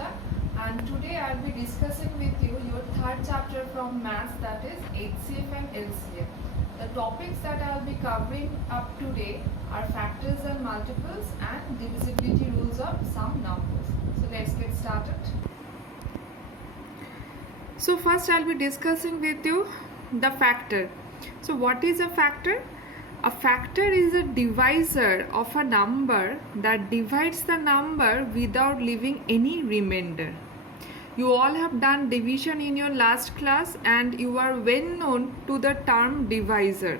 Anuja, and today I'll be discussing with you your third chapter from maths, that is HCF and LCF. The topics that I'll be covering up today are factors and multiples and divisibility rules of some numbers. So let's get started. So first I'll be discussing with you the factor. So what is a factor? A factor is a divisor of a number that divides the number without leaving any remainder. You all have done division in your last class and you are well known to the term divisor.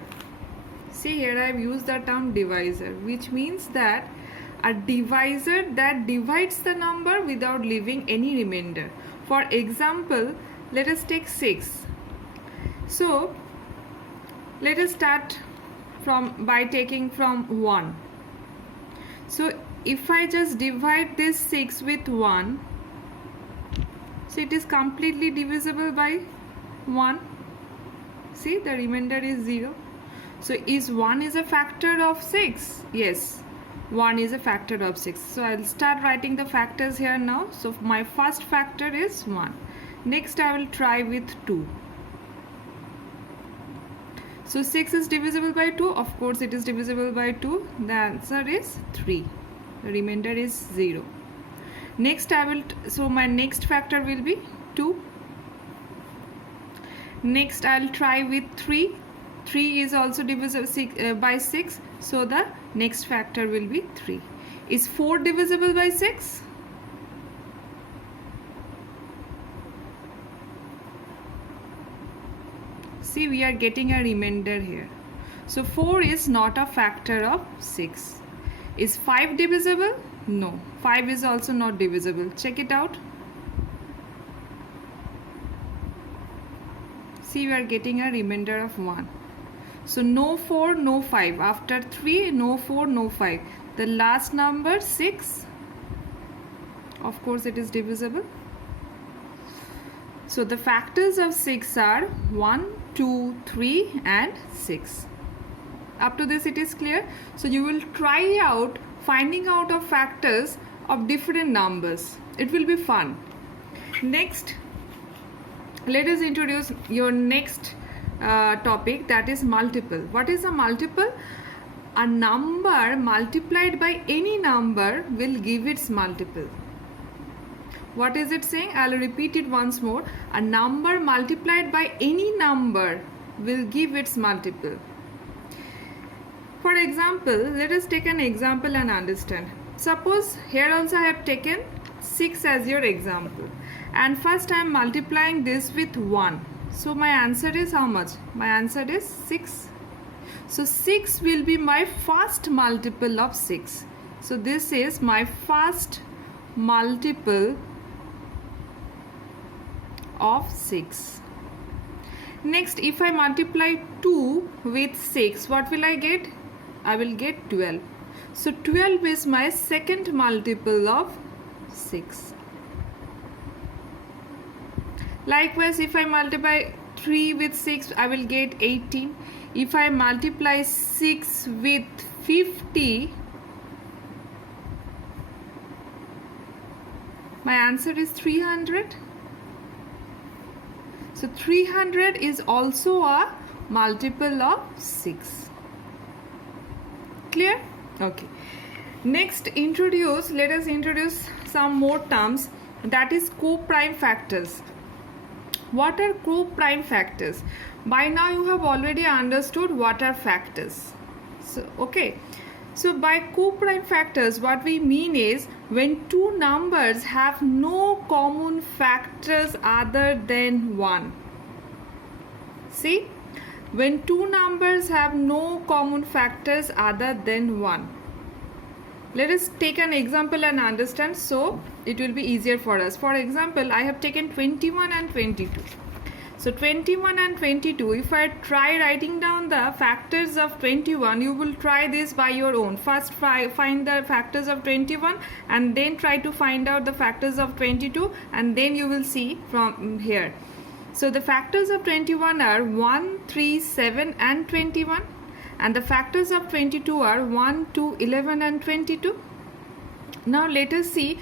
See, here I have used the term divisor, which means that a divisor that divides the number without leaving any remainder. For example, let us take 6. So let us start by taking from 1. So if I just divide this 6 with 1, so it is completely divisible by 1. See, the remainder is 0. So is 1 is a factor of 6? Yes, 1 is a factor of 6. So I'll start writing the factors here now. So my first factor is 1. Next I will try with 2. So 6 is divisible by 2. Of course it is divisible by 2. The answer is 3. The remainder is 0. Next my next factor will be 2. Next I'll try with 3. 3 is also divisible by 6. So the next factor will be 3. Is 4 divisible by 6? See, we are getting a remainder here. So 4 is not a factor of 6. Is 5 divisible? No. 5 is also not divisible. Check it out. See, we are getting a remainder of 1. So no 4, no 5. After 3, no 4, no 5. The last number 6. Of course, it is divisible. So the factors of 6 are 1, 2, 3 and 6. Up to this it is clear. So you will try out finding out of factors of different numbers. It will be fun. Next, let us introduce your next topic, that is multiple. What is a multiple? A number multiplied by any number will give its multiple. What is it saying? I'll repeat it once more. A number multiplied by any number will give its multiple. For example, let us take an example and understand. Suppose here also I have taken 6 as your example. And first I am multiplying this with 1. So my answer is how much? My answer is 6. So 6 will be my first multiple of 6. So this is my first multiple of 6. Next, if I multiply 2 with 6, what will I get? I will get 12. So 12 is my second multiple of 6. Likewise, if I multiply 3 with 6, I will get 18. If I multiply 6 with 50, my answer is 300. So 300 is also a multiple of 6. Clear? Okay. Next, let us introduce some more terms, that is co-prime factors. What are co-prime factors? By now you have already understood what are factors. So, okay. So by co-prime factors, what we mean is when two numbers have no common factors other than 1. See, when two numbers have no common factors other than 1. Let us take an example and understand, so it will be easier for us. For example, I have taken 21 and 22. So 21 and 22, if I try writing down the factors of 21, you will try this by your own. First find the factors of 21 and then try to find out the factors of 22, and then you will see from here. So the factors of 21 are 1, 3, 7 and 21. And the factors of 22 are 1, 2, 11 and 22. Now let us see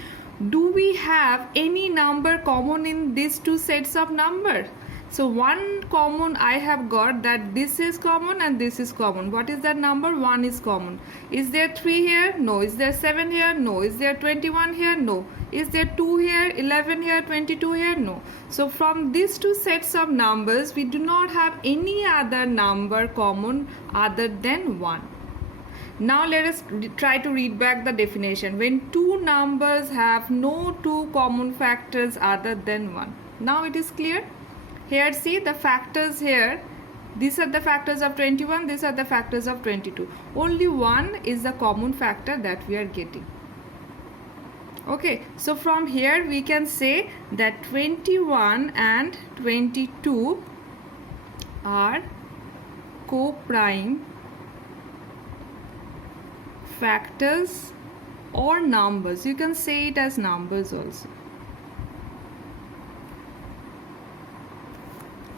do we have any number common in these two sets of number? So one common I have got, that this is common and this is common. What is that number? 1 is common. Is there 3 here? No. Is there 7 here? No. Is there 21 here? No. Is there 2 here, 11 here, 22 here? No. So from these two sets of numbers, we do not have any other number common other than 1. Now let us try to read back the definition. When two numbers have no two common factors other than 1. Now it is clear? Here see the factors here. These are the factors of 21. These are the factors of 22. Only 1 is the common factor that we are getting. Okay, so from here we can say that 21 and 22 are co-prime factors or numbers. You can say it as numbers also.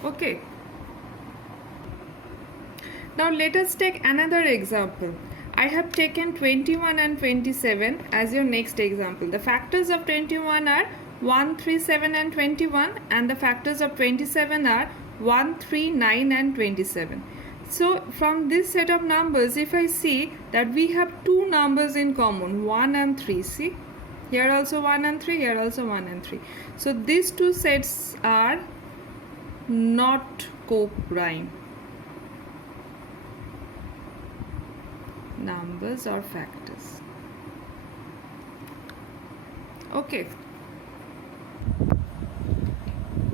Okay. Now let us take another example. I have taken 21 and 27 as your next example. The factors of 21 are 1, 3, 7 and 21, and the factors of 27 are 1, 3, 9 and 27. So from this set of numbers, if I see that we have two numbers in common, 1 and 3, see? Here also 1 and 3, here also 1 and 3. So these two sets are not co-prime numbers or factors. Okay.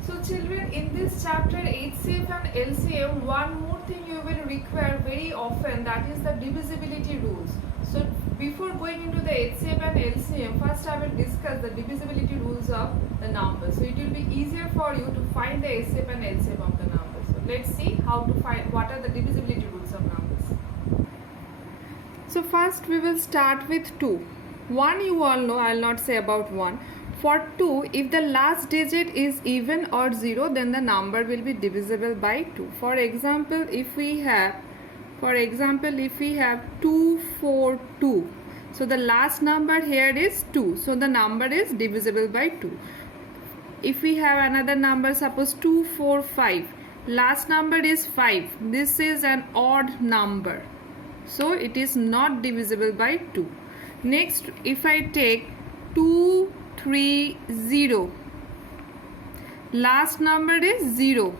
So children, in this chapter HCF and LCM, one more thing you will require very often, that is the divisibility rules. So before going into the HCF and LCM, first I will discuss the divisibility rules of the numbers. So it will be easier for you to find the HCF and LCM of the numbers. So let's see how to find what are the divisibility rules of numbers. So first we will start with 2. 1 you all know, I will not say about 1. For 2, if the last digit is even or 0, then the number will be divisible by 2. For example, if we have 2, 4, 2. So the last number here is 2. So the number is divisible by 2. If we have another number, suppose 2, 4, 5. Last number is 5. This is an odd number. So it is not divisible by 2. Next, if I take 2, 3, 0. Last number is 0.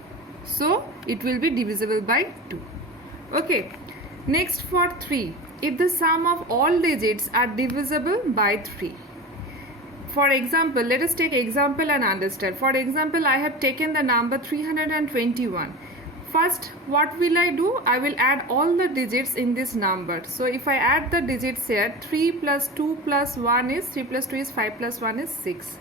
So it will be divisible by 2. Okay. Next for 3. If the sum of all digits are divisible by 3. For example, let us take example and understand. For example, I have taken the number 321. First, what will I do? I will add all the digits in this number. So if I add the digits here, 3 plus 2 plus 1 is 3 plus 2 is 5 plus 1 is 6.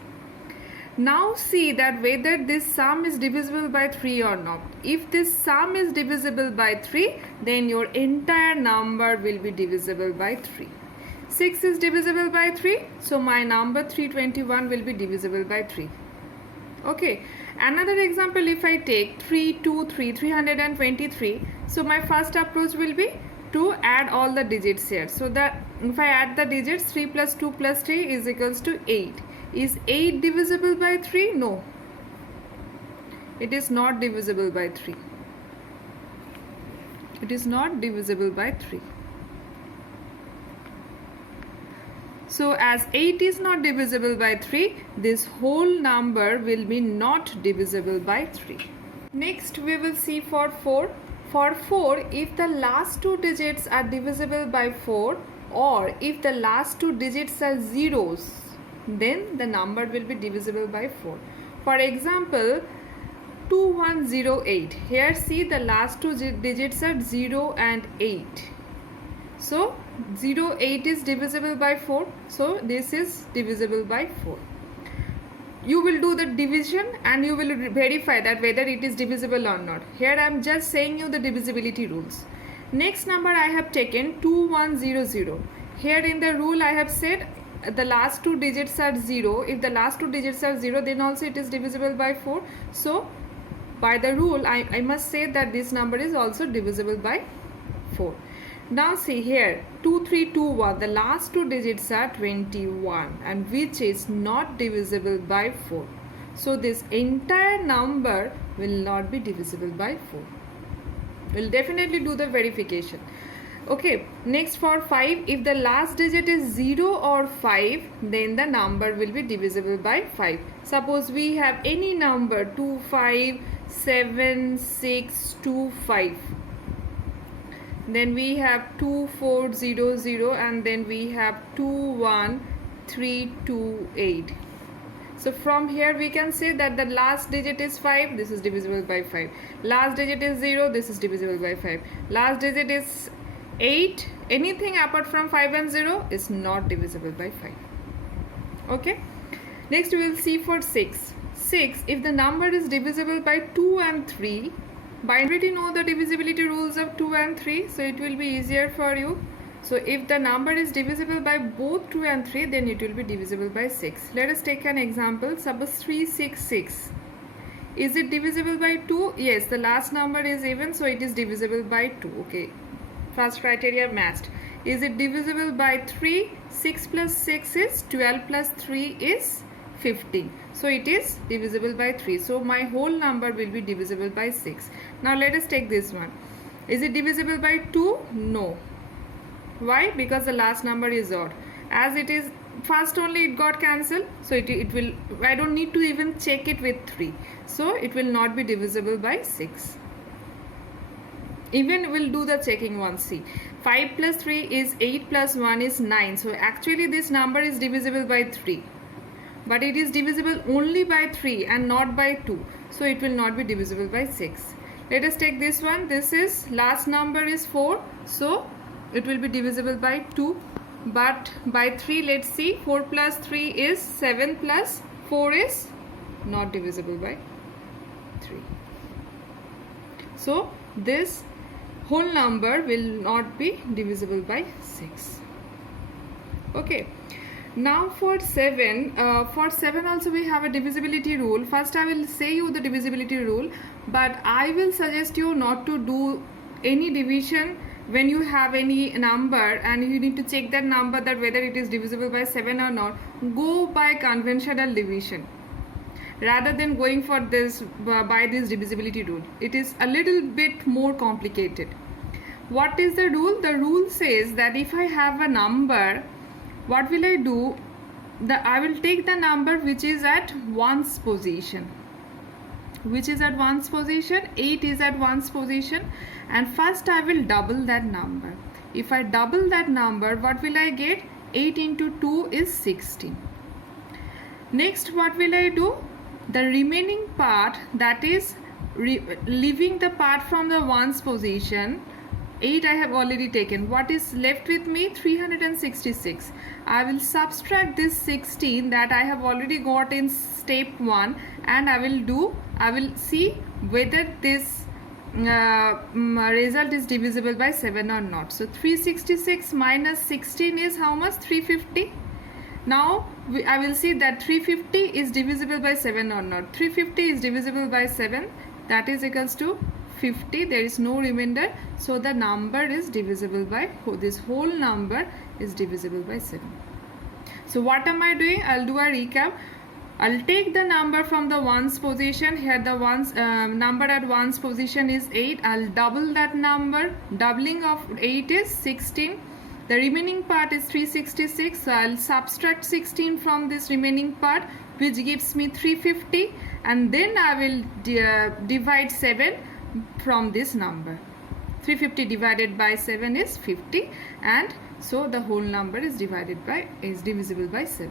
Now see that whether this sum is divisible by 3 or not. If this sum is divisible by 3, then your entire number will be divisible by 3. 6 is divisible by 3, so my number 321 will be divisible by 3. Okay. Another example, if I take 3, 2, 3, 323. So my first approach will be to add all the digits here. So that if I add the digits, 3 plus 2 plus 3 is equals to 8. Is 8 divisible by 3? No. It is not divisible by 3. It is not divisible by 3. So as 8 is not divisible by 3, this whole number will be not divisible by 3. Next we will see for 4. For 4, if the last two digits are divisible by 4, or if the last two digits are zeros, then the number will be divisible by 4. For example, 2108. Here see the last two digits are 0 and 8. So 0, 8 is divisible by 4. So this is divisible by 4. You will do the division and you will verify that whether it is divisible or not. Here I am just saying you the divisibility rules. Next number I have taken 2100. Here in the rule I have said the last two digits are 0. If the last two digits are 0, then also it is divisible by 4. So by the rule I must say that this number is also divisible by 4. Now see here, 2321, the last two digits are 21 and which is not divisible by 4. So this entire number will not be divisible by 4. We'll definitely do the verification. Okay, next for 5, if the last digit is 0 or 5, then the number will be divisible by 5. Suppose we have any number 2, 5, 7, 6, 2, 5. Then we have 2, 4, 0, 0 and then we have 2, 1, 3, 2, 8. So from here we can say that the last digit is 5, this is divisible by 5. Last digit is 0, this is divisible by 5. Last digit is 8, anything apart from 5 and 0 is not divisible by 5. Okay. Next we will see for 6. 6, if the number is divisible by 2 and 3, by already know the divisibility rules of 2 and 3, so it will be easier for you. So if the number is divisible by both 2 and 3, then it will be divisible by 6. Let us take an example. Suppose 366. Is it divisible by 2? Yes, the last number is even, so it is divisible by 2. Okay, first criteria matched. Is it divisible by 3? 6 plus 6 is 12 plus 3 is 15. So it is divisible by 3. So my whole number will be divisible by 6. Now let us take this one. Is it divisible by 2? No. Why? Because the last number is odd. As it is first only it got cancelled, so it will, I don't need to even check it with 3. So it will not be divisible by 6. Even we'll do the checking once. See, 5 plus 3 is 8 plus 1 is 9. So actually this number is divisible by 3. But it is divisible only by 3 and not by 2. So it will not be divisible by 6. Let us take this one. This is last number is 4. So it will be divisible by 2, but by 3, let's see, 4 plus 3 is 7 plus 4 is not divisible by 3. So this whole number will not be divisible by 6. Okay. Now for 7 also we have a divisibility rule. First I will say you the divisibility rule, but I will suggest you not to do any division when you have any number and you need to check that number that whether it is divisible by 7 or not. Go by conventional division rather than going for this by this divisibility rule. It is a little bit more complicated. What is the rule? The rule says that if I have a number, what will I do? I will take the number which is at ones position. Which is at ones position? 8 is at ones position, and first I will double that number. If I double that number, what will I get? 8 into 2 is 16. Next, what will I do? The remaining part, that is leaving the part from the ones position, 8 I have already taken. What is left with me? 366. I will subtract this 16 that I have already got in step 1, and I will see whether this result is divisible by 7 or not. So 366 minus 16 is how much? 350. Now I will see that 350 is divisible by 7 or not. 350 is divisible by 7, that is equals to 50. There is no remainder, so the number is divisible by, this whole number is divisible by 7. So what am I doing? I'll do a recap. I'll take the number from the ones position. Here the ones number at ones position is 8. I'll double that number. Doubling of 8 is 16. The remaining part is 366. So I'll subtract 16 from this remaining part, which gives me 350, and then I will divide 7 from this number. 350 divided by 7 is 50, and so the whole number is divisible by 7.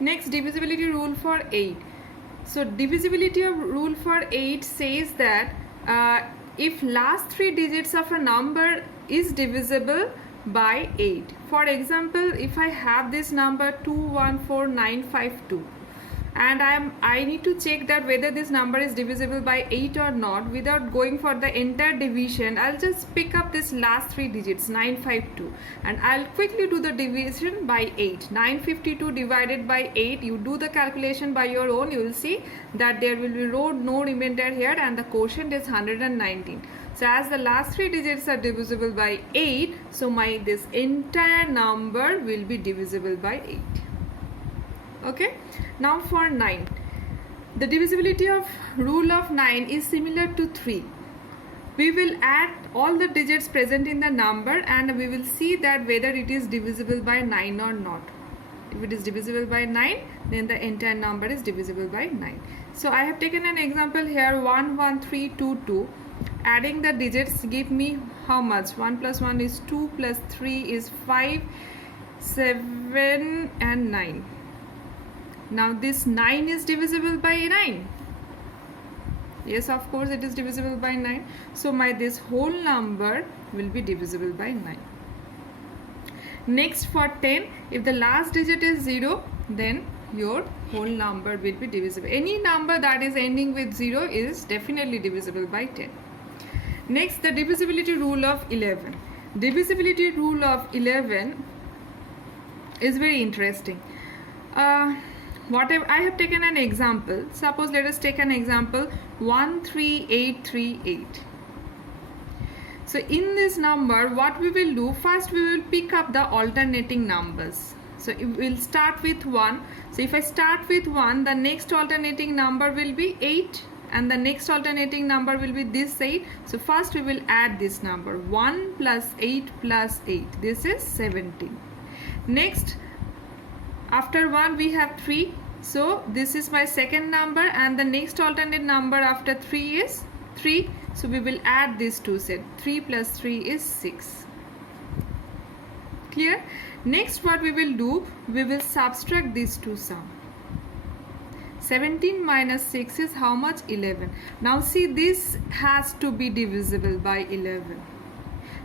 Next, divisibility rule for 8. So divisibility of rule for 8 says that if last 3 digits of a number is divisible by 8. For example, if I have this number 214952 and I need to check that whether this number is divisible by 8 or not, without going for the entire division, I'll just pick up this last 3 digits 952 and I'll quickly do the division by 8. 952 divided by 8, you do the calculation by your own, you will see that there will be no remainder here and the quotient is 119. So as the last 3 digits are divisible by 8, so my this entire number will be divisible by 8. Okay, now for 9. The divisibility of rule of 9 is similar to 3. We will add all the digits present in the number and we will see that whether it is divisible by 9 or not. If it is divisible by 9, then the entire number is divisible by 9. So I have taken an example here, 1, 1, 3, 2, 2. Adding the digits give me how much? 1 plus 1 is 2 plus 3 is 5, 7 and 9. Now this 9 is divisible by 9. Yes, of course it is divisible by 9. So this whole number will be divisible by 9. Next for 10, if the last digit is 0, then your whole number will be divisible. Any number that is ending with 0 is definitely divisible by 10. Next, the divisibility rule of 11. Divisibility rule of 11 is very interesting. Whatever I have taken an example. Suppose let us take an example 13838. So in this number, what we will do, first we will pick up the alternating numbers. So we will start with 1. So if I start with 1, the next alternating number will be 8 and the next alternating number will be this 8. So first we will add this number, 1 plus 8 plus 8. This is 17. Next, after 1 we have 3. So this is my second number and the next alternate number after 3 is 3. So we will add these two sets. 3 plus 3 is 6. Clear? Next what we will do, we will subtract these two sums. 17 minus 6 is how much? 11. Now see, this has to be divisible by 11.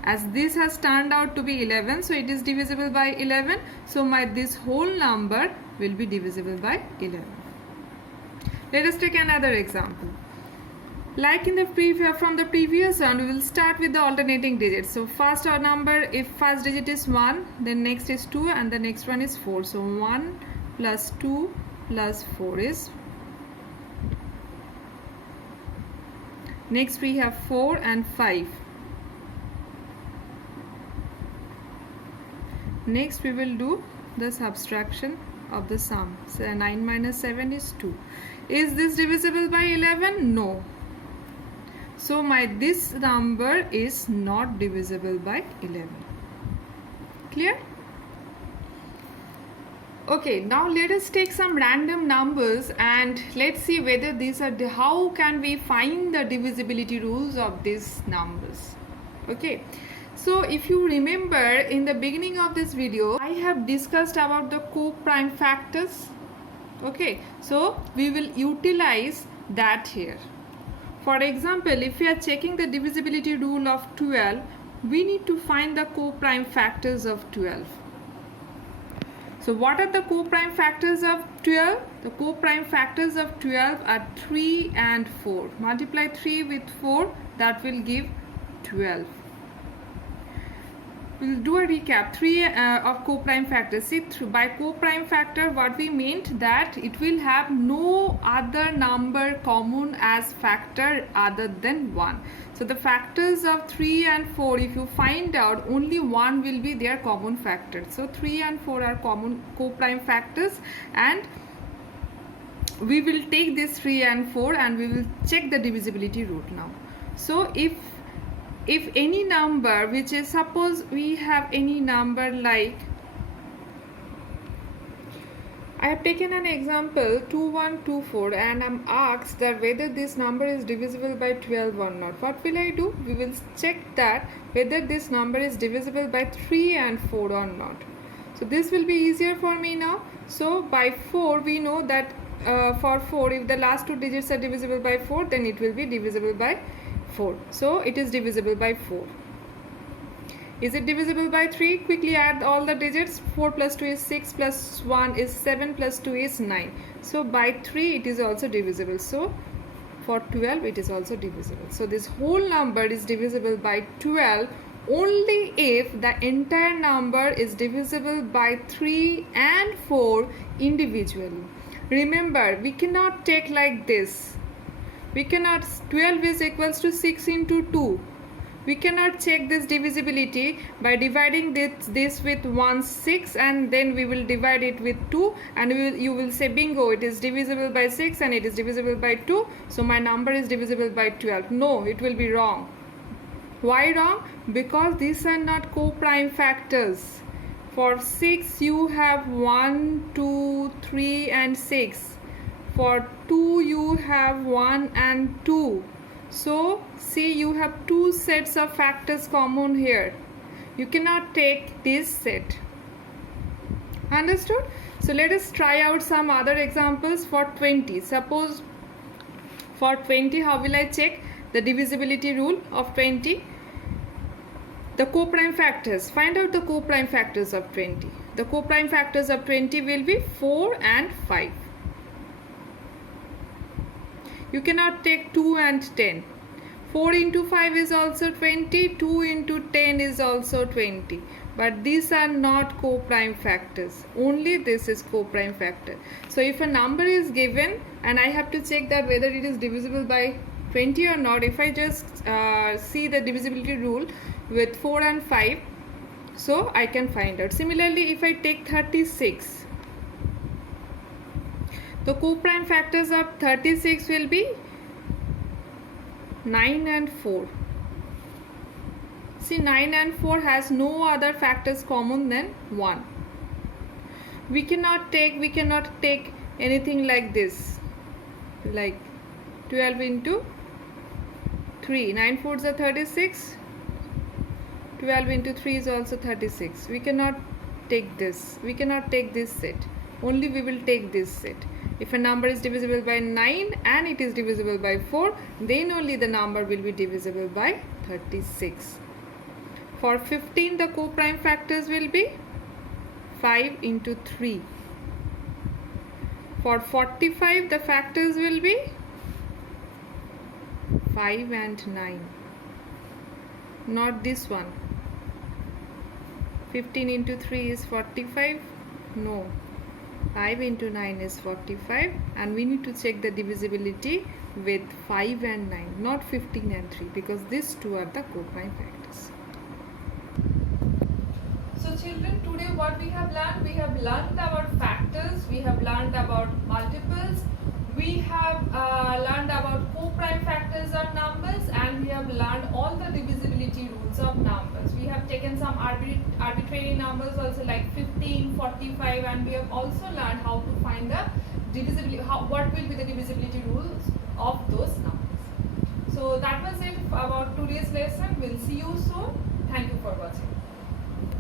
As this has turned out to be 11, so it is divisible by 11. So this whole number will be divisible by 11. Let us take another example. Like in the from the previous one, we will start with the alternating digits. So first our number, if first digit is 1, then next is 2 and the next one is 4. So 1 plus 2 plus 4 is. Next we have 4 and 5. Next we will do the subtraction of the sum. So 9 minus 7 is 2. Is this divisible by 11? No. So this number is not divisible by 11. Clear? Okay, now let us take some random numbers and let's see whether these are how can we find the divisibility rules of these numbers. Okay, so if you remember in the beginning of this video, I have discussed about the co-prime factors. Okay, so we will utilize that here. For example, if we are checking the divisibility rule of 12, we need to find the co-prime factors of 12. So what are the co-prime factors of 12? The co-prime factors of 12 are 3 and 4. Multiply 3 with 4, that will give 12. We'll do a recap. 3 of co-prime factors. See, by co-prime factor, what we meant that it will have no other number common as factor other than 1. So the factors of 3 and 4, if you find out, only 1 will be their common factor. So 3 and 4 are common co-prime factors, and we will take this 3 and 4 and we will check the divisibility rule now. So if any number, which is, suppose we have any number like, I have taken an example 2124 and I'm asked that whether this number is divisible by 12 or not. What will I do? We will check that whether this number is divisible by 3 and 4 or not. So this will be easier for me now. So by 4 we know that for 4, if the last two digits are divisible by 4, then it will be divisible by 4. So it is divisible by 4. Is it divisible by 3? Quickly add all the digits. 4 plus 2 is 6 plus 1 is 7 plus 2 is 9. So by 3 it is also divisible. So for 12 it is also divisible. So this whole number is divisible by 12 only if the entire number is divisible by 3 and 4 individually. Remember, we cannot take like this. We cannot, 12 is equals to 6 into 2. We cannot check this divisibility by dividing this with 1 6 and then we will divide it with 2 and you will say bingo, it is divisible by 6 and it is divisible by 2, so my number is divisible by 12. No, it will be wrong. Why wrong? Because these are not co-prime factors. For 6 you have 1, 2, 3 and 6. For 2 you have 1 and 2. So see, you have two sets of factors common here. You cannot take this set. Understood? So let us try out some other examples for 20. Suppose for 20, how will I check the divisibility rule of 20? The co-prime factors. Find out the co-prime factors of 20. The co-prime factors of 20 will be 4 and 5. You cannot take 2 and 10. 4 into 5 is also 20. 2 into 10 is also 20. But these are not co-prime factors. Only this is co-prime factor. So if a number is given and I have to check that whether it is divisible by 20 or not, if I just see the divisibility rule with 4 and 5, so I can find out. Similarly, if I take 36, the co-prime factors of 36 will be 9 and 4. See, 9 and 4 has no other factors common than 1. We cannot take anything like this, like 12 into 3. 9 fours are 36. 12 into 3 is also 36. We cannot take this. We cannot take this set. Only we will take this set. If a number is divisible by 9 and it is divisible by 4, then only the number will be divisible by 36. For 15, the co-prime factors will be 5 into 3. For 45, the factors will be 5 and 9. Not this one. 15 into 3 is 45. No. 5 into 9 is 45, and we need to check the divisibility with 5 and 9, not 15 and 3, because these two are the co-prime factors. So children, today what we have learned about factors, we have learned about multiples, we have learned about co-prime factors of numbers, and we have learned all the divisibility rules of numbers. We have taken some arbitrary numbers also, like 15, 45, and we have also learned how to find the divisibility, what will be the divisibility rules of those numbers. So that was it about today's lesson. We'll see you soon. Thank you for watching.